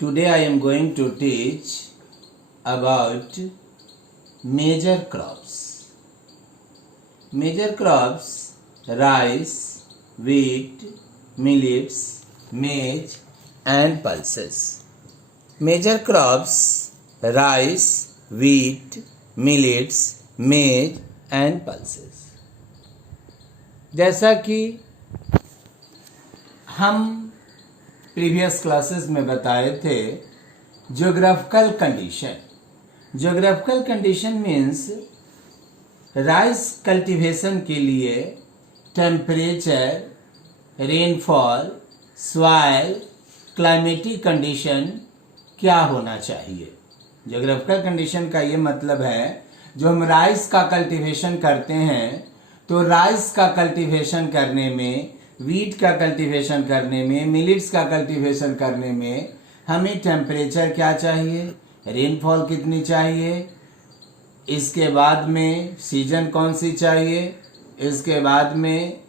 Today I am going to teach about major crops. Major crops: rice, wheat, millets, maize and pulses. Major crops: rice, wheat, millets, maize and pulses. जैसा कि हम previous classes में बताए थे, geographical condition means rice cultivation के लिए temperature, rainfall, soil, climatic condition क्या होना चाहिए। ज्योग्राफिकल कंडीशन का ये मतलब है, जो हम राइस का कल्टीवेशन करते हैं तो राइस का कल्टीवेशन करने में, वीट का कल्टीवेशन करने में, मिलेट्स का कल्टीवेशन करने में हमें टेम्परेचर क्या चाहिए, रेनफॉल कितनी चाहिए, इसके बाद में सीजन कौन सी चाहिए, इसके बाद में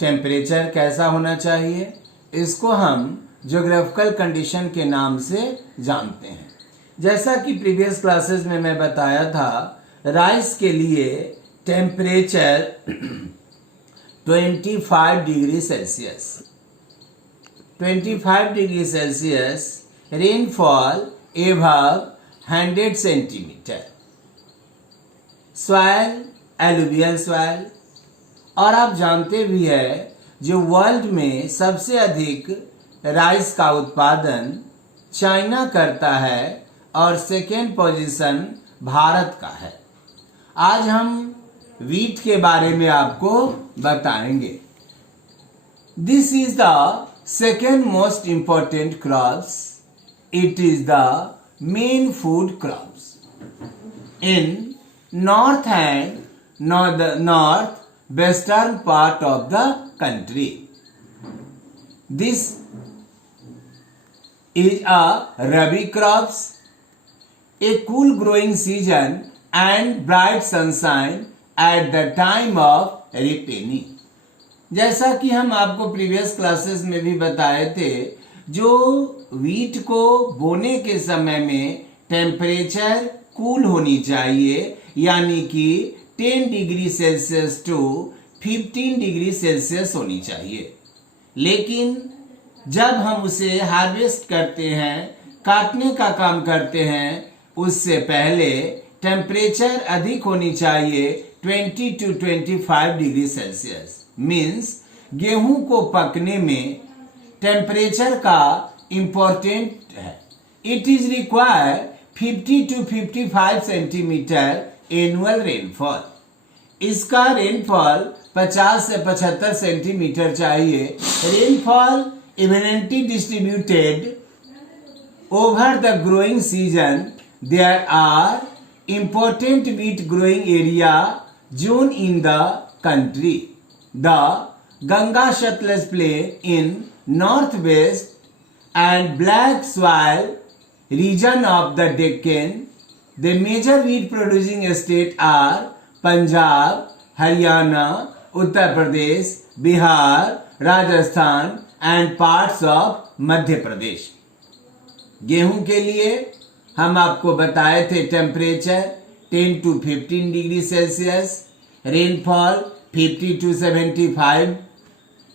टेम्परेचर कैसा होना चाहिए, इसको हम ज्योग्राफिकल कंडीशन के नाम से जानते हैं। जैसा कि प्रीवियस क्लासेस में मैं बताया था, राइस के लिए temperature 25 degree Celsius, 25 degree Celsius, rainfall above 100 centimetre, soil alluvial soil. और आप जानते भी है, जो वर्ल्ड में सबसे अधिक राइस का उत्पादन चाइना करता है और सेकेंड पोजीशन भारत का है। आज हम वीट के बारे में आपको बताएंगे। This is the second most important crops. It is the main food crops in north and north western part of the country. This is a rabi crops, a cool growing season and bright sunshine at the time of ripening. जैसा कि हम आपको previous classes में भी बताए थे, जो wheat को बोने के समय में टेम्परेचर कूल होनी चाहिए, यानी कि 10 degree Celsius to 15 degree Celsius होनी चाहिए। लेकिन जब हम उसे हार्वेस्ट करते हैं, काटने का काम करते हैं, उससे पहले टेम्परेचर अधिक होनी चाहिए 20 to 25 डिग्री सेल्सियस। मीन्स गेहूं को पकने में टेम्परेचर का इंपॉर्टेंट है। It is require 50 to 55 centimetre annual rainfall. इसका रेनफॉल 50 से 75 सेंटीमीटर चाहिए। Rainfall evenly distributed over the growing season. There are important wheat growing area zone in the country. The Ganga Satluj plain in northwest and black soil region of the Deccan. The major wheat producing states are Punjab, Haryana, Uttar Pradesh, Bihar, Rajasthan and parts of Madhya Pradesh. गेहूं के लिए हम आपको बताए थे temperature 10 to 15 degree Celsius, rainfall 50 to 75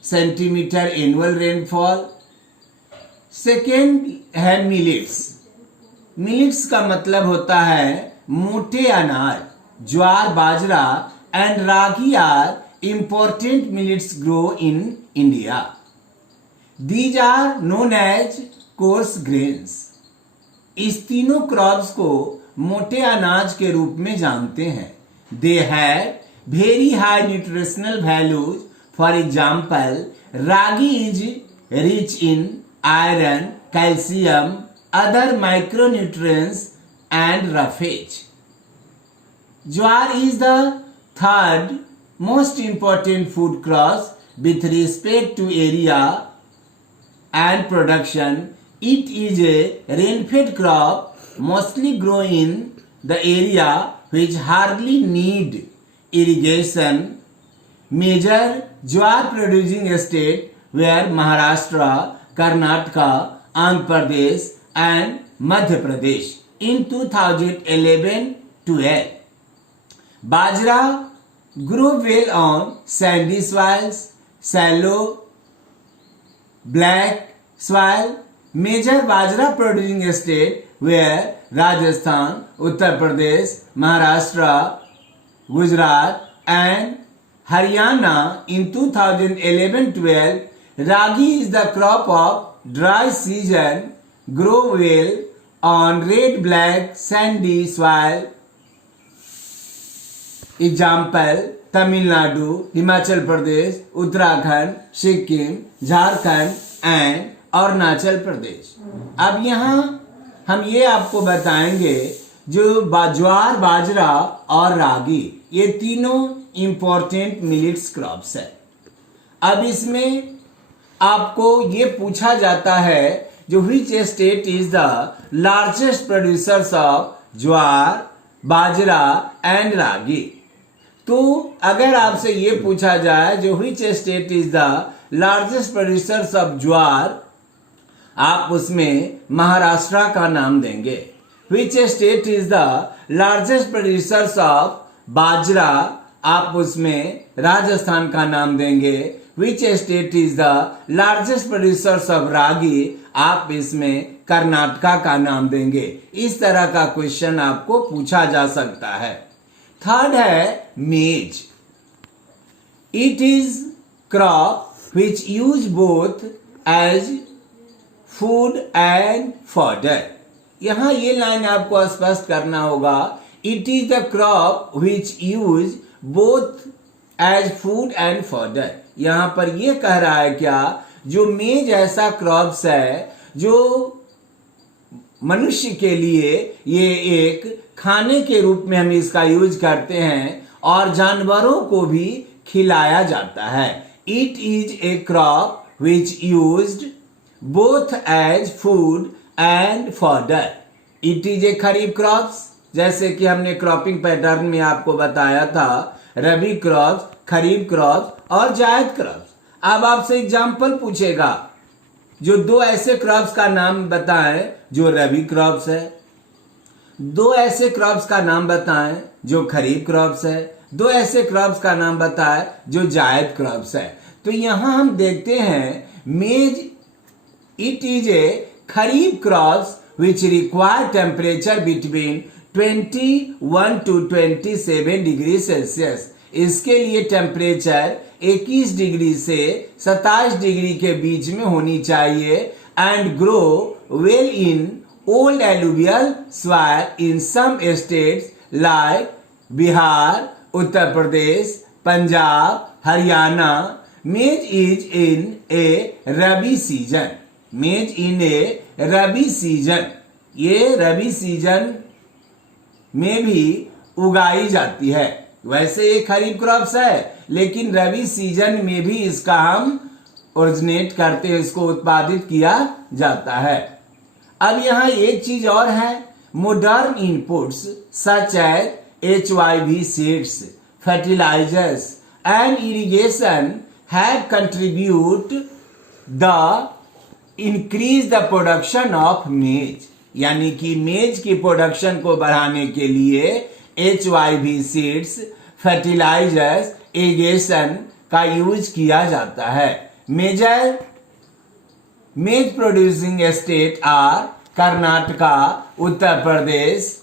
centimetre annual rainfall. Second है millets. Millets का मतलब होता है मोटे अनाज। Jowar, bajra and ragi are important millets grow in India. These are known as coarse grains. इस तीनों क्रॉप्स को मोटे अनाज के रूप में जानते हैं। They have very high nutritional values. For example, ragi is rich in iron, calcium, other micronutrients and roughage. Jowar is the third most important food crop with respect to area and production. It is a rain-fed crop, mostly grown in the area which hardly need irrigation. Major jowar producing state were Maharashtra, Karnataka, Andhra Pradesh and Madhya Pradesh in 2011-12. Bajra grew well on sandy soils, shallow black soil. Major bajra producing state were Rajasthan, Uttar Pradesh, Maharashtra, Gujarat and Haryana. In 2011-12, ragi is the crop of dry season, grow well on red black sandy soil. Example: Tamil Nadu, Himachal Pradesh, Uttarakhand, Sikkim, Jharkhand and Arunachal Pradesh. अब यहाँ हम ये आपको बताएंगे जो ज्वार, बाजरा और रागी ये तीनों इंपॉर्टेंट मिलेट्स क्रॉप्स है. अब इसमें आपको ये पूछा जाता है जो which state is the largest producers of jowar, bajra and ragi. तो अगर आपसे ये पूछा जाए जो which state is the largest producers of jowar, आप उसमें महाराष्ट्र का नाम देंगे. Which state is the largest producers of bajra, आप उसमें राजस्थान का नाम देंगे. Which state is the largest producers of ragi, आप इसमें कर्नाटका का नाम देंगे. इस तरह का क्वेश्चन आपको पूछा जा सकता है. थर्ड है maize. It is crop which use both as food and fodder. यहां ये लाइन आपको स्पष्ट करना होगा. It is the crop which use both as food and fodder. यहां पर ये कह रहा है क्या, जो मेज ऐसा क्रॉप्स है जो मनुष्य के लिए ये एक खाने के रूप में हम इसका यूज करते हैं और जानवरों को भी खिलाया जाता है. It is a crop which used both as food and fodder. It is a kharif crops, जैसे कि हमने क्रॉपिंग पैटर्न में आपको बताया था, रबी क्रॉप्स, खरीफ क्रॉप्स और जायद क्रॉप्स. अब आपसे एग्जाम्पल पूछेगा जो दो ऐसे क्रॉप्स का नाम बताएं जो रबी क्रॉप्स है, दो ऐसे क्रॉप्स का नाम बताएं जो खरीफ क्रॉप्स है, दो ऐसे क्रॉप्स का नाम बताएं जो जायद क्रॉप्स है. तो यहां हम देखते हैं मेज it is a kharif crops which require temperature between 21 to 27 degree Celsius. इसके लिए टेम्परेचर 21 डिग्री से 27 डिग्री के बीच में होनी चाहिए. And grow well in old alluvial soil in some states like Bihar, Uttar Pradesh, Punjab, Haryana. Maize is in A rabi season. मेज इन ए रबी season, ये रबी season में भी उगाई जाती है. वैसे ये खरीफ क्रॉप्स है लेकिन रबी सीजन में भी इसका हम ओरिजिनेट करते हैं, इसको उत्पादित किया जाता है. अब यहाँ एक चीज और है, modern inputs such as HYV seeds, fertilisers and irrigation have contribute the increase the production of maize. यानी कि मेज की प्रोडक्शन को बढ़ाने के लिए HYV सीड्स, फर्टिलाइजर्स, इरिगेशन का यूज किया जाता है. Major maize producing state are Karnataka, Uttar Pradesh,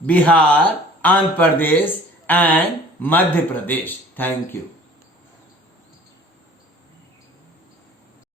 Bihar, Andhra Pradesh and Madhya Pradesh. Thank you.